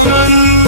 sun.